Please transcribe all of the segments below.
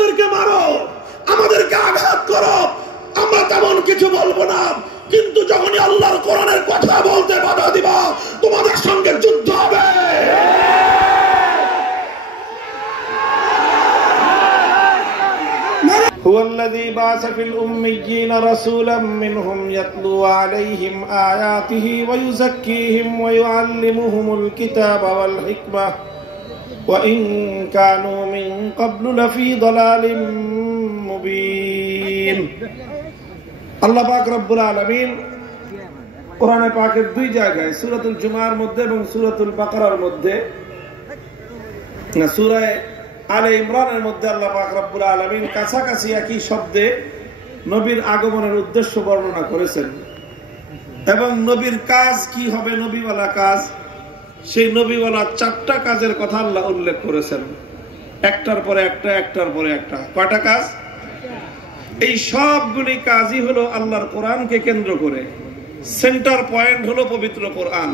আমাদেরকে মারো, আমাদেরকে আঘাত করো, আমরা তেমন কিছু বলবো না। কিন্তু যখনই আল্লাহর কোরআনের কথা বলতে বাধা দিবা, তোমাদের সঙ্গে যুদ্ধ হবে। هو الذي بعث في الأميين رسولا منهم يتلو عليهم آياته ويزكيهم ويعلمهم الكتاب والحكمة وإن كانوا من قبل لفي ضلال مبين। আল্লাহ পাক রব্বুল আলামিন কোরআনে পাকের দুই জায়গায় সূরাতুল জুমার মধ্যে এবং সূরাতুল বাকারার মধ্যে, সূরা আলে ইমরানের মধ্যে আল্লাহ পাক রব্বুল আলামিন কাছাকাছি একই শব্দে নবীর আগমনের উদ্দেশ্য বর্ণনা করেছেন এবং নবীর কাজ কি হবে, নবীওয়ালা কাজ, সেই নবীওয়ালা 4টা কাজের কথা আল্লাহ উল্লেখ করেছেন, একটার পরে একটা, একটার পরে একটা। কয়টা কাজ? এই সবগুলি কাজই হলো আল্লাহর কোরআনকে কেন্দ্র করে। সেন্টার পয়েন্ট হলো পবিত্র কোরআন।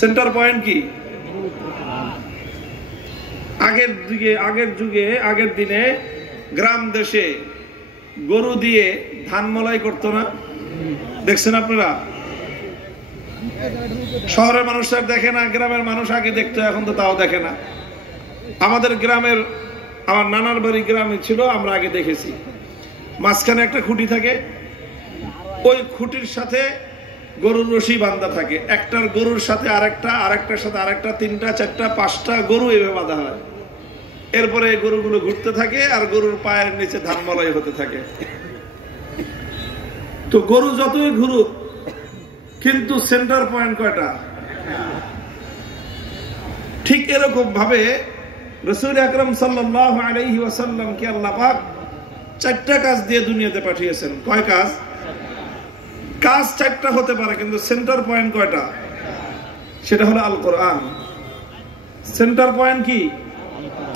সেন্টার পয়েন্ট কি? আগের দিনে গ্রাম দেশে গরু দিয়ে ধান মলাই করতো না, দেখছেন আপনারা? শহরের মানুষ আর দেখে না, গ্রামের মানুষ আগে দেখতো, এখন তো তাও দেখে না। আমাদের গ্রামের, আমার নানার বাড়ি গ্রামে ছিল, আমরা আগে দেখেছি। মাঝখানে একটা খুঁটি থাকে, ওই খুঁটির সাথে গরুর রশি বাঁধা থাকে, একটার গরুর সাথে আরেকটা, আরেকটার সাথে আরেকটা, 3টা 4টা 5টা গরু এভাবে বাঁধা হয়। এরপরে গরুগুলো ঘুরতে থাকে আর গরুর পায়ের নিচে ধান মলাই হতে থাকে। তো গরু যতই ঘুরুক, কিন্তু সেন্টার পয়েন্ট কয়টা? ঠিক এরকম ভাবে রাসূল আকরাম সাল্লাল্লাহু আলাইহি ওয়াসাল্লামকে আল্লাহ পাক 4টা কাজ দিয়ে দুনিয়াতে পাঠিয়েছেন। কয় কাজ? কাজ 4টা হতে পারে, কিন্তু সেন্টার পয়েন্ট কয়টা? সেটা হলো আল কোরআন। সেন্টার পয়েন্ট কি?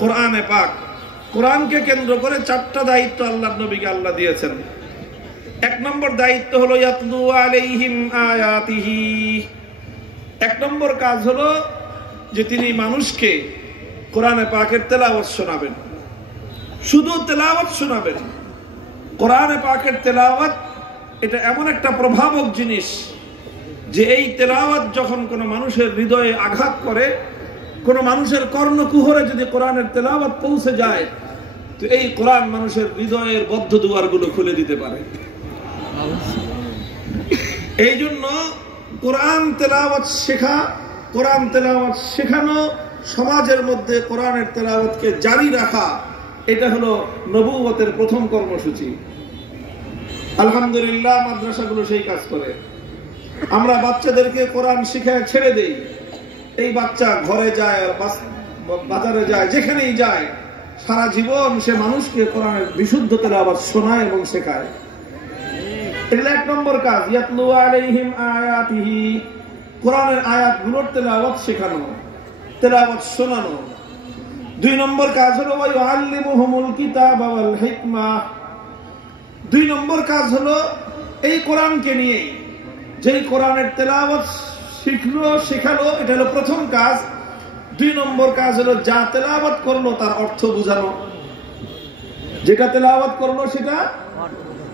কোরআনে পাক। কোরআনকে কেন্দ্র করে 4টা দায়িত্ব আল্লাহর নবীকে আল্লাহ দিয়েছেন। 1 নম্বর দায়িত্ব হলো ইয়াতলু আলাইহিম আয়াতিহি। 1 নম্বর কাজ হলো যে তিনি মানুষকে কোরআনে পাকের তেলাওয়াত শোনাবেন। শুধু তেলাওয়াত শোনাবেন। কোরআনে পাকের তেলাওয়াত এটা এমন একটা প্রভাবক জিনিস যে এই তেলাওয়াত যখন কোনো মানুষের হৃদয়ে আঘাত করে, কোন মানুষের কর্ণকুহরে যদি কোরআনের তেলাওয়াত পৌঁছে যায়, তো এই কোরআন মানুষের হৃদয়ের বদ্ধ দুয়ারগুলো খুলে দিতে পারে। এই জন্য কোরআন তেলাওয়াত শেখা, কোরআন তেলাওয়াত শেখানো, সমাজের মধ্যে কোরআনের তেলাওয়াতকে জারি রাখা, এটা হলো নবুয়তের প্রথম কর্মসূচি। আলহামদুলিল্লাহ মাদ্রাসাগুলো সেই কাজ করে। আমরা বাচ্চাদেরকে কোরআন শিখায় ছেড়ে দেই, এই বাচ্চা ঘরে যায় আর বাজারে যায়, যেখানেই যায়, সারা জীবন সে মানুষকে কোরআনের বিশুদ্ধ তেলাওয়াত শোনায় এবং শেখায়। এটা 1 নম্বর কাজ, ইয়াতলু আলাইহিম আয়াতিহি। কোরআনের আয়াতগুলোর তেলাওয়াত শেখানো, তেলাওয়াত শোনানো। 2 নম্বর কাজ হলো ওয়ায়ুআল্লিমুহুমুল কিতাবা ওয়াল হিকমা। 2 নম্বর কাজ হলো এই কোরআনকে নিয়ে যেই কোরআনের তেলাওয়াত শিখলো, শেখালো, এটা হলো প্রথম কাজ। 2 নম্বর কাজ হলো যা তেলাওয়াত করলো তার অর্থ বুঝানো। যেটা তেলাওয়াত করলো সেটা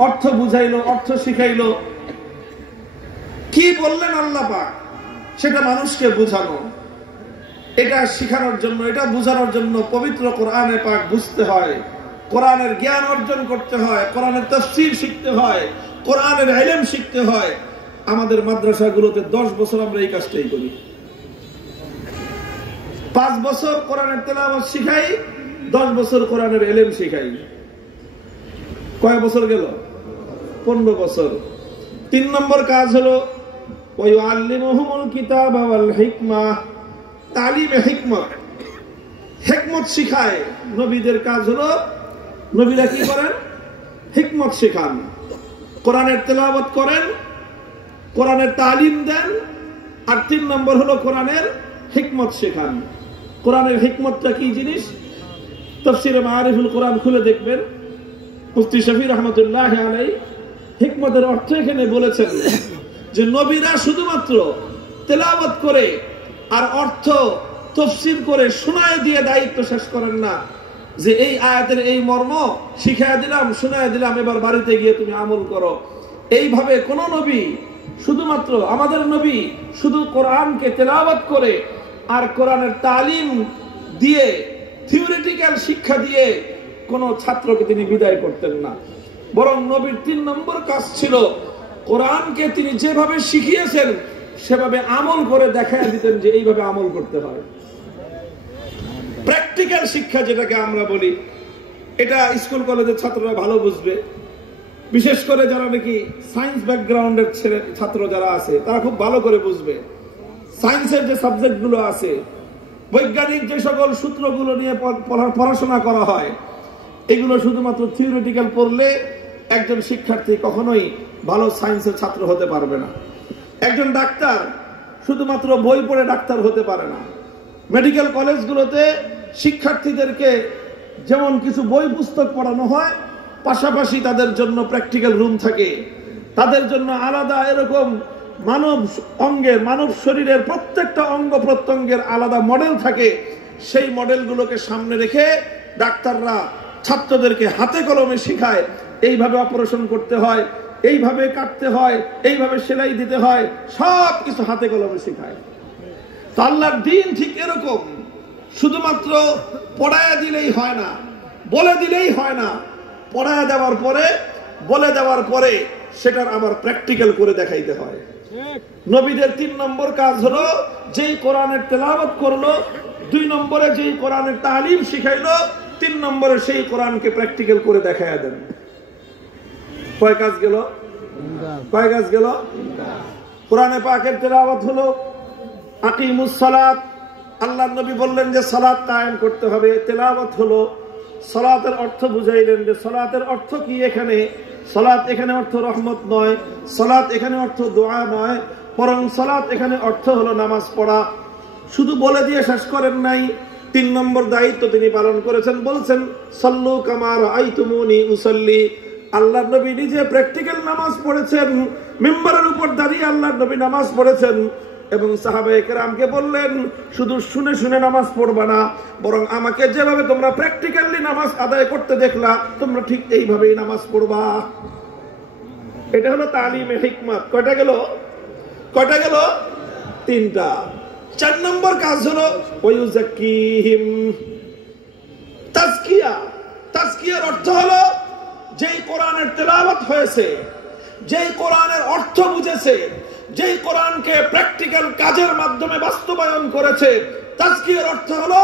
অর্থ বুঝাইলো, অর্থ শিখাইলো। কি বললেন আল্লাহ পাক সেটা মানুষকে বুঝানো। এটা শিখানোর জন্য, এটা বুঝানোর জন্য পবিত্র কোরআনে পাক বুঝতে হয়, কোরআনের জ্ঞান অর্জন করতে হয়, কোরআনের তাফসীর শিখতে হয়, কোরআনের ইলম শিখতে হয়। আমাদের মাদ্রাসাগুলোতে 10 বছর আমরা এই কাজটাই করি। 5 বছর কোরআনের তেলাওয়াত শিখাই, 10 বছর কোরআনের ইলম শিখাই। কয় বছর গেল? 15 বছর। 3 নম্বর কাজ হলো ওয়ায়ুআল্লিমুহুমুল কিতাবা ওয়াল হিকমা। তালিমে হিকমত, হিকমত শিখায়। নবীদের কাজ হলো, নবীরা কি করেন? হিকমত শেখান, কোরআনের তেলাওয়াত করেন, কোরআনের তালিম দেন। আর 3 নম্বর হলো কোরআনের হিকমত শেখান। কোরআনের হিকমতটা কি জিনিস? তাফসীরে মাআরিফুল কোরআন খুলে দেখবেন, মুফতি শফি রহমতুল্লাহ আলাইহি হিকমতের অর্থ এখানে বলেছেন যে নবীরা শুধুমাত্র তেলাওয়াত করে আর অর্থ তাফসীর করে শোনায় দিয়ে দায়িত্ব শেষ করেন না, যে এই আয়াতের এই মর্ম শিখাইয়া দিলাম, শুনাইয়া দিলাম, এবার বাড়িতে গিয়ে তুমি আমল করো। এইভাবে কোন নবী, শুধুমাত্র আমাদের নবী শুধু কোরআনকে তেলাওয়াত করে আর কোরআনের তালিম দিয়ে, থিওরিটিক্যাল শিক্ষা দিয়ে কোন ছাত্রকে তিনি বিদায় করতেন না। বরং নবীর 3 নম্বর কাজ ছিল কোরআনকে তিনি যেভাবে শিখিয়েছেন সেভাবে আমল করে দেখায় দিতেন যে এইভাবে আমল করতে হয়। প্র্যাকটিক্যাল শিক্ষা যেটাকে আমরা বলি, এটা স্কুল কলেজের ছাত্ররা ভালো বুঝবে। বিশেষ করে যারা নাকি সায়েন্স ব্যাকগ্রাউন্ডের ছাত্র যারা আছে তারা খুব ভালো করে বুঝবে। সায়েন্সের যে সাবজেক্টগুলো আছে, বৈজ্ঞানিক যে সকল সূত্রগুলো নিয়ে পড়াশোনা করা হয়, এগুলো শুধুমাত্র থিওরিটিক্যাল পড়লে একজন শিক্ষার্থী কখনোই ভালো সায়েন্সের ছাত্র হতে পারবে না। একজন ডাক্তার শুধুমাত্র বই পড়ে ডাক্তার হতে পারে না। মেডিকেল কলেজগুলোতে শিক্ষার্থীদেরকে যেমন কিছু বই পুস্তক পড়ানো হয়, পাশাপাশি তাদের জন্য প্র্যাকটিক্যাল রুম থাকে, তাদের জন্য আলাদা এরকম মানব শরীরের প্রত্যেকটা অঙ্গ প্রত্যঙ্গের আলাদা মডেল থাকে। সেই মডেলগুলোকে সামনে রেখে ডাক্তাররা ছাত্রদেরকে হাতে কলমে শিখায় এইভাবে অপারেশন করতে হয়, এইভাবে কাটতে হয়, এইভাবে সেলাই দিতে হয়, সব কিছু হাতে কলমে শিখায়। তো আল্লাহর দ্বীন ঠিক এরকম, শুধুমাত্র পড়ায়া দিলেই হয় না, বলে দিলেই হয় না। পড়ায়া দেওয়ার পরে, বলে দেওয়ার পরে সেটার আবার প্র্যাকটিক্যাল করে দেখাইতে হয়। নবীদের 3 নম্বর কাজ হলো যেই কোরআনের তেলাওয়াত করলো, 2 নম্বরে যেই কোরআনের তালিম শিখাইলো, 3 নম্বরে সেই কোরআনকে প্র্যাকটিক্যাল করে দেখাইয়া দেন। কয় কাজ গেল? কয় কাজ গেল? কোরআনে পাকের তেলাওয়াত হলো আকিমুস সালাত, আল্লাহর নবী বললেন যে সালাত কায়েম করতে হবে। তেলাওয়াত হলো সালাতের অর্থ বুঝাইলেন যে সালাতের অর্থ কি। এখানে সালাত এখানে অর্থ রহমত নয়, সালাত এখানে অর্থ দোয়া নয়, বরং সালাত এখানে অর্থ হলো নামাজ পড়া। শুধু বলে দিয়ে শেষ করেন নাই, 3 নম্বর দায়িত্ব তিনি পালন করেছেন। বলছেন সাল্লু কামা রাআইতুমুনি উসাল্লি। আল্লাহর নবী নিজে প্র্যাকটিক্যাল নামাজ পড়েছেন, মিম্বারের উপর দাঁড়িয়ে আল্লাহর নবী নামাজ পড়েছেন এবং সাহাবায়ে কেরামকে বললেন শুধু শুনে শুনে নামাজ পড়বা না, বরং আমাকে যেভাবে তোমরা প্র্যাকটিক্যালি নামাজ আদায় করতে দেখলা তোমরা ঠিক এইভাবেই নামাজ পড়বা। এটা হলো তালিমে হিকমত। কয়টা গেল? কয়টা গেল? 3টা। 4 নম্বর কাজ হলো ওয়ায়ুযাক্কিহিম, তাজকিয়া। তাজকিয়ার অর্থ হলো যেই কোরআনের তেলাওয়াত হয়েছে, যেই কোরআনের অর্থ বুঝেছে, যেই কোরআনকে প্র্যাকটিক্যাল কাজের মাধ্যমে বাস্তবায়ন করেছে, তাজকিয়ার অর্থ হলো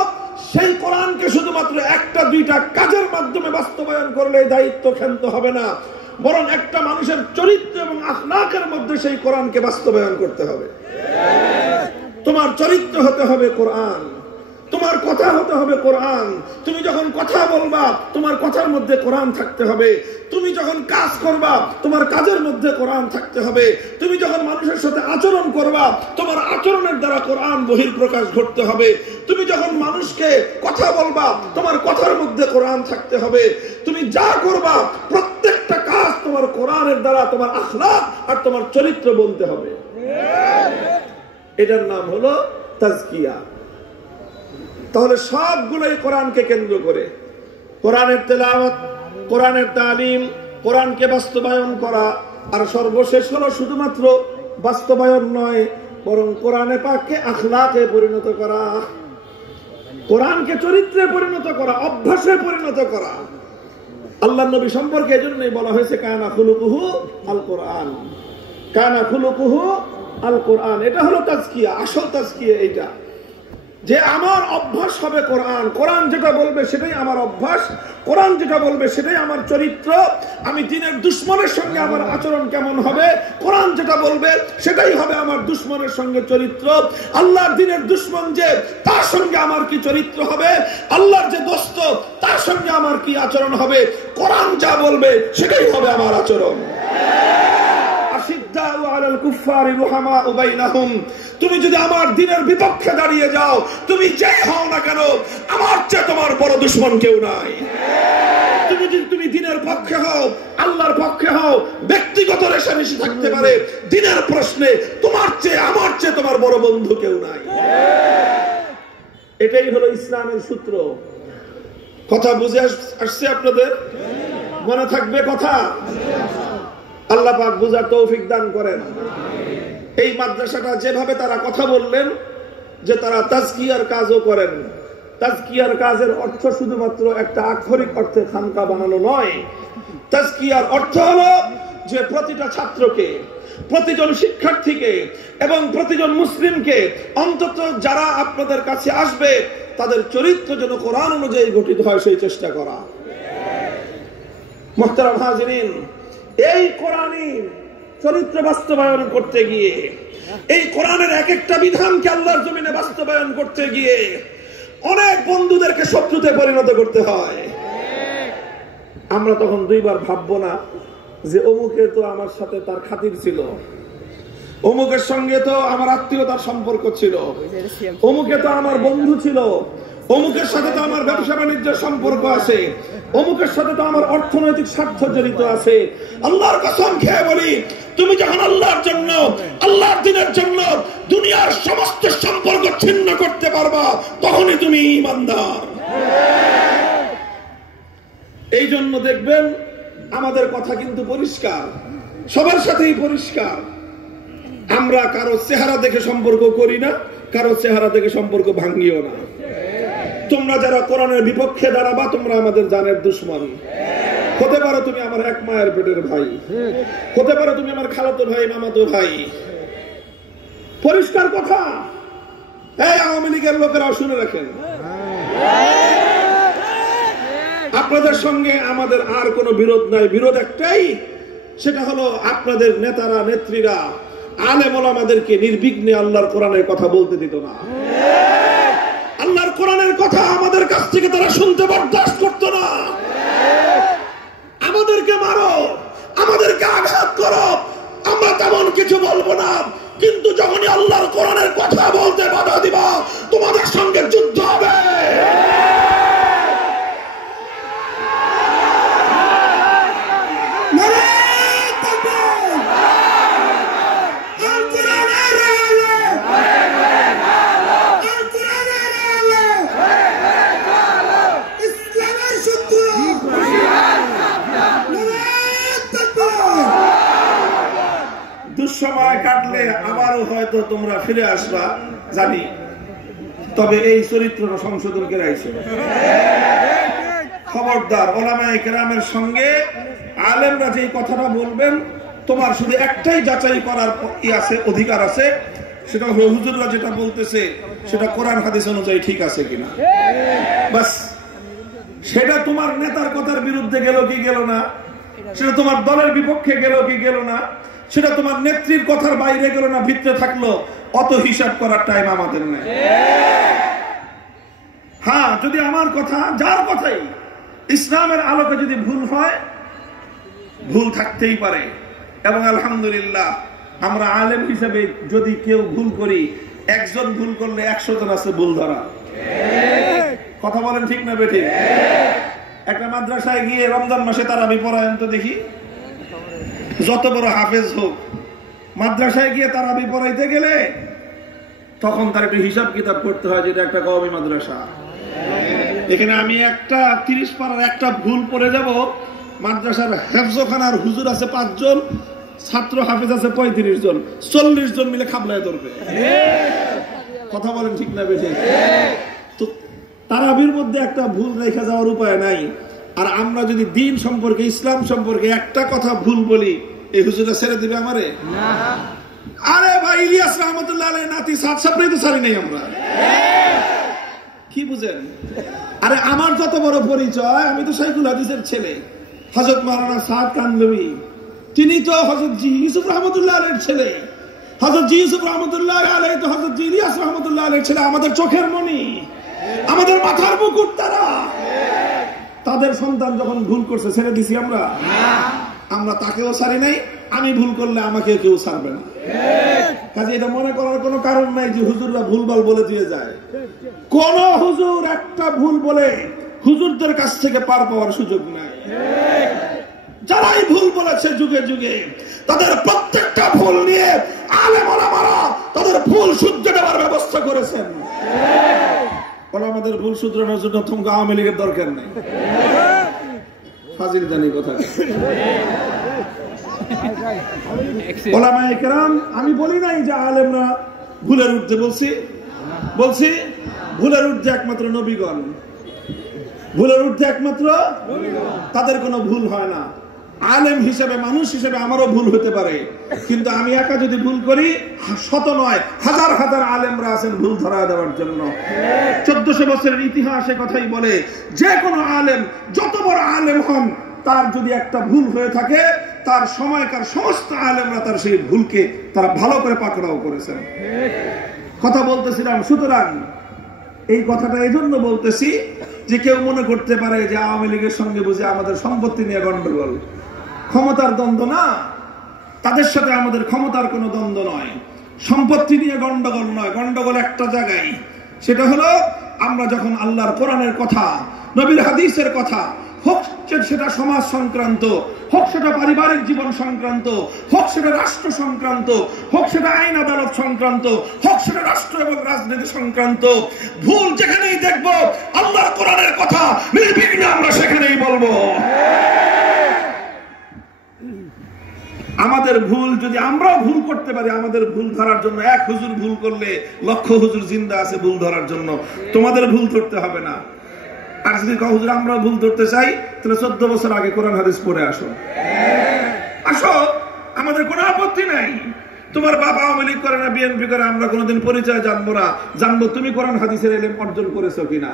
সেই কোরআনকে শুধুমাত্র 1টা-2টা কাজের মাধ্যমে বাস্তবায়ন করলে দায়িত্ব ক্ষান্ত হবে না, বরং একটা মানুষের চরিত্র এবং আখলাকের মধ্যে সেই কোরআনকে বাস্তবায়ন করতে হবে। তোমার চরিত্র হতে হবে কোরআন, তোমার কথা হতে হবে কোরআন। তুমি যখন কথা বলবা তোমার কথার মধ্যে কোরআন থাকতে হবে, তুমি যখন কাজ করবা তোমার কাজের মধ্যে কোরআন থাকতে হবে, তুমি যখন মানুষের সাথে আচরণ করবা তোমার আচরণের দ্বারা কোরআন বহিঃপ্রকাশ ঘটতে হবে, তুমি যখন মানুষকে কথা বলবা তোমার কথার মধ্যে কোরআন থাকতে হবে, তুমি যা করবা প্রত্যেকটা কাজ তোমার কোরআনের দ্বারা তোমার আখলাক আর তোমার চরিত্র বলতে হবে। এটার নাম হলো তাজকিয়া। তাহলে সবগুলোই কোরআনকে কেন্দ্র করে, কোরআনের তেলাওয়াত, কোরআনের তালিম, কোরআনকে বাস্তবায়ন করা, আর সর্বশেষ হলো শুধুমাত্র বাস্তবায়ন নয় বরং কোরআনে পাককে আখলাকে পরিণত করা, কোরআনকে চরিত্রে পরিণত করা, অভ্যাসে পরিণত করা। আল্লাহর নবী সম্পর্কে এজন্যই বলা হয়েছে কানা খুলুকুহু আল কোরআন, কানা খুলুকুহু আল কোরআন। এটা হলো তাজকিয়া, আসল তাজকিয়া এইটা, যে আমার অভ্যাস হবে কোরআন, কোরআন যেটা বলবে সেটাই আমার অভ্যাস, কোরআন যেটা বলবে সেটাই আমার চরিত্র। আমি দ্বীনের দুশমনের সঙ্গে আমার আচরণ কেমন হবে, কোরআন যেটা বলবে সেটাই হবে আমার দুশমনের সঙ্গে চরিত্র। আল্লাহর দ্বীনের দুশমন যে তার সঙ্গে আমার কি চরিত্র হবে, আল্লাহর যে দোস্ত তার সঙ্গে আমার কি আচরণ হবে, কোরআন যা বলবে সেটাই হবে আমার আচরণ। তুমি যদি আমার দ্বীনের বিপক্ষে দাঁড়িয়ে যাও, তুমি যেই হও না কেন, আমার চেয়ে তোমার বড় দুশমন কেউ নাই। তুমি যদি তুমি দ্বীনের পক্ষে হও, আল্লাহর পক্ষে হও, ব্যক্তিগত রেশারেশি থাকতে পারে, দ্বীনের প্রশ্নে তোমার চেয়ে আমার চেয়ে তোমার বড় বন্ধু কেউ নাই। এটাই হলো ইসলামের সূত্র। কথা বুঝে আসছে আপনাদের? মনে থাকবে কথা? আল্লাহ পাক বুঝার তৌফিক দান করেন। এই মাদ্রাসাটা যেভাবে তারা কথা বললেন যে তারা তাজকিয়ার কাজও করেন, তাজকিয়ার কাজের অর্থ শুধুমাত্র একটা আক্ষরিক অর্থে খানকা বানানো নয়। তাজকিয়ার অর্থ হলো যে প্রতিটা ছাত্রকে, প্রতিজন শিক্ষার্থীকে এবং প্রতিজন মুসলিমকে, অন্তত যারা আপনাদের কাছে আসবে তাদের চরিত্র যেন কোরআন অনুযায়ী গঠিত হয় সেই চেষ্টা করা। মুহতারাম হাজিরিন, এই কোরআনী চরিত্র বাস্তবায়ন করতে গিয়ে, এই কোরআনের এক একটা বিধানকে আল্লাহর জমিনে বাস্তবায়ন করতে গিয়ে অনেক বন্ধুদেরকে শত্রুতে পরিণত করতে হয়। আমরা তখন দুইবার ভাববো না যে অমুকে তো আমার সাথে তার খাতির ছিল, অমুকের সঙ্গে তো আমার আত্মীয়তার সম্পর্ক ছিল, অমুকে তো আমার বন্ধু ছিল, অমুকের সাথে তো আমার ব্যবসা বাণিজ্যের সম্পর্ক আছে, অমুকের সাথে তো আমার অর্থনৈতিক স্বার্থ জড়িত আছে। আল্লাহর কসম খেয়ে বলি, তুমি যখন আল্লাহর জন্য, আল্লাহর দ্বীনের জন্য দুনিয়ার সমস্ত সম্পর্ক ছিন্ন করতে পারবা, তখনই তুমি ঈমানদার। এই জন্য দেখবেন আমাদের কথা কিন্তু পরিষ্কার, সবার সাথেই পরিষ্কার। আমরা কারো চেহারা দেখে সম্পর্ক করি না, কারো চেহারা দেখে সম্পর্ক ভাঙ্গিও না। তোমরা যারা কোরআনের বিপক্ষে দাঁড়াবা তোমরা আমাদের জানের দুশমন। হতে পারো তুমি আমার এক মায়ের পেটের ভাই, হতে পারো তুমি আমার খালাতো ভাই, মামাতো ভাই। পরিষ্কার কথা। এই আওয়ামী লীগের লোকেরা শুনে রাখেন, আপনাদের সঙ্গে আমাদের আর কোনো বিরোধ নাই। বিরোধ একটাই, সেটা হলো আপনাদের নেতারা নেত্রীরা আলেম ওলামাদেরকে নির্বিঘ্নে আল্লাহর কোরআনের কথা বলতে দিত না। আল্লাহর কোরআনের কথা আমাদের কাছ থেকে তারা শুনতে বরদাস্ত করত না। আমাদেরকে মারো, আমাদেরকে আঘাত করো, আমরা তেমন কিছু বলবো না, কিন্তু যখনই আল্লাহর কোরআনের কথা বলতে বাধা দিবা তোমাদের সঙ্গে যুদ্ধ হবে। দুঃসময় কাটলে আবারও হয়তো তোমরা ফিরে আসবা জানি, তবে এই চরিত্রটা সংশোধন করে আইছে। খবরদার, ওলামায়ে কেরামের সঙ্গে আলেমরা যে কথাটা বলবেন তোমার শুধু একটাই যাচাই করার অধিকার আছে, সেটা হলো হুজুররা যেটা বলতেছে সেটা কোরআন হাদিস অনুযায়ী ঠিক আছে কিনা। বাস, সেটা তোমার নেতার কথার বিরুদ্ধে গেল কি গেল না, সেটা তোমার দলের বিপক্ষে গেল কি গেল না, সেটা তোমার নেত্রীর কথার বাইরে গেল না ভিতরে থাকলো, অত হিসাব করার টাইম আমাদের নেই। হ্যাঁ, যদি আমার কথা, যার কথাই ইসলামের আলোকে যদি ভুল হয়, ভুল থাকতেই পারে, এবং আলহামদুলিল্লাহ আমরা আলেম হিসেবে যদি কেউ ভুল করি, একজন ভুল করলে 100 জন আছে ভুল ধরা। কথা বলেন ঠিক না বেঠিক? একটা মাদ্রাসায় গিয়ে রমজান মাসে তারাবি পড়ায়েন তো দেখি, যত বড় হাফেজ হোক, মাদ্রাসায় গিয়ে তারাবি পড়াইতে গেলে তখন তার একটু হিসাব কিতাব করতে হয়, যেটা একটা কওমি মাদ্রাসা। এখানে আমি একটা 30 পারার একটা ভুল পড়ে যাব, মাদ্রাসার হেফজখানার হুজুর আছে 5 জন, ছাত্র হাফেজ আছে 35 জন, 40 জন মিলে খাবলায় ধরবে। কথা বলেন ঠিক না বেঠিক? তো তারাবির মধ্যে একটা ভুল রেখে যাওয়ার উপায় নাই। আর আমরা যদি দিন সম্পর্কে, ইসলাম সম্পর্কে একটা কথা ভুল বলি, এই হুজুরা ছেড়ে দিবে আমারে? আরে ভাই, ইলিয়াস রহমতুল্লাহ আলাইহির নাতি সাদ সাপড়াই তো ছাড়ি নাই আমরা। কি বুঝেন? আরে আমার যত বড় পরিচয়, আমি তো শাইখুল হাদিসের ছেলে, হযরত মাওলানা সাদ কান্দবী, তিনি তো হযরত জি ইউসুফ রহমতুল্লাহ আলাইহির ছেলে। হযরত জি ইউসুফ রহমতুল্লাহ আলাইহি তো হযরত জি ইলিয়াস রহমতুল্লাহ আলাইহির ছেলে, আমাদের চোখের মণি, আমাদের মাথার মুকুট তারা। তাদের সন্তান যখন ভুল করছে ছেড়ে দিছি আমরা? আমরা তাকেও ছাড়ি নাই, আমি ভুল করলে আমাকে কেউ ছাড়বে না। কাজে এটা মনে করার কোনো কারণ নাই যে হুজুররা ভুলভাল বলে দিয়ে যায়। কোন হুজুর একটা ভুল বলে হুজুরদের কাছ থেকে পার পাওয়ার সুযোগ নাই। যারাই ভুল বলেছে যুগে যুগে, তাদের প্রত্যেকটা ভুল নিয়ে আলেম ওলামারা তাদের ভুল শুদ্ধ দেওয়ার ব্যবস্থা করেছেন। আমাদের ভুল শুধরানোর জন্য তোমাকে আওয়ামী লীগের দরকার নেই। ফাজিল জানি কথা। ওলামায়ে কেরাম, আমি বলি নাই যে আলেমরা ভুলের ঊর্ধ্বে, বলছি ভুলের ঊর্ধ্বে একমাত্র নবীগণ, ভুলের ঊর্ধ্বে একমাত্র তাদের কোনো ভুল হয় না। আলেম হিসেবে, মানুষ হিসেবে আমারও ভুল হতে পারে, কিন্তু আমি একা যদি ভুল করি, শত নয় হাজার হাজার আলেমরা আছেন ভুল ধরা দেওয়ার জন্য। 1400 বছরের ইতিহাসে কথাই বলে, যে কোনো আলেম, যত বড় আলেম হন, তার যদি একটা ভুল হয়ে থাকে, তার সময়কার সমস্ত আলেমরা তার সেই ভুলকে তারা ভালো করে পাকড়াও করেছেন। কথা বলতেছিলাম। সুতরাং এই কথাটা এই জন্য বলতেছি যে কেউ মনে করতে পারে যে আওয়ামী লীগের সঙ্গে বুঝে আমাদের সম্পত্তি নিয়ে গন্ডগোল, ক্ষমতার দ্বন্দ্ব না, তাদের সাথে আমাদের ক্ষমতার কোনো দ্বন্দ্ব নয়, সম্পত্তি নিয়ে গন্ডগোল নয়। গন্ডগোল একটা জায়গায়, সেটা হলো আমরা যখন আল্লাহর কোরআনের কথা, নবীর হাদিসের কথা, হোক সেটা সমাজ সংক্রান্ত, হোক সেটা পারিবারিক জীবন সংক্রান্ত, হোক সেটা রাষ্ট্র সংক্রান্ত, হোক সেটা আইন আদালত সংক্রান্ত, হোক সেটা রাষ্ট্র এবং রাজনীতি সংক্রান্ত, ভুল যেখানেই দেখবো আল্লাহর কোরআনের কথা নির্বিঘ্নে আমরা সেখানেই বলবো। আমাদের ভুল যদি আমরাও ভুল করতে পারি, আমাদের ভুল ধরার জন্য এক হুজুর ভুল করলে লক্ষ হুজুর জিন্দা আছে ভুল ধরার জন্য। তোমাদের ভুল ধরতে হবে না। আর যদি হুজুর আমরা ভুল ধরতে চাই, তাহলে 14 বছর আগে কোরআন হাদিস পড়ে আসো, আমাদের কোনো আপত্তি নাই। তোমার বাবা আওয়ামী লীগ করে না, বিএনপি করে, আমরা কোনোদিন পরিচয় জানবো না, জানবো তুমি কোরআন হাদিসের ইলম অর্জন করেছো কিনা।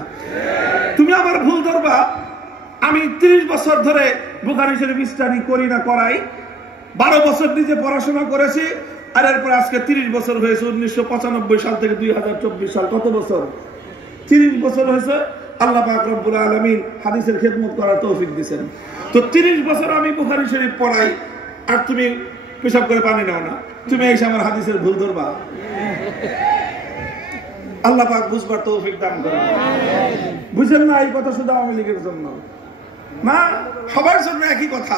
তুমি আমার ভুল ধরবা। আমি 30 বছর ধরে বুখারী শরীফ স্টাডি করি না করাই, 12 বছর নিজে পড়াশোনা করেছি, আর এরপর আজকে 30 বছর হয়েছে। 1995 সাল থেকে 2024 সাল, কত বছর? 30 বছর হয়েছে। আল্লাহ পাক রব্বুল আলামিন হাদিসের খেদমত করার তৌফিক দিয়েছেন। তো 30 বছর আমি বুখারী শরীফ পড়াই, আর তুমি পেশাব করে পানি নাও না, তুমি এসে আমার হাদিসের ভুল ধরবা? আল্লাহ পাক বুঝবার তৌফিক দান করেন। বুঝেন না? এই কথা শুধু আওয়ামী লীগের জন্য না, সবার জন্য একই কথা।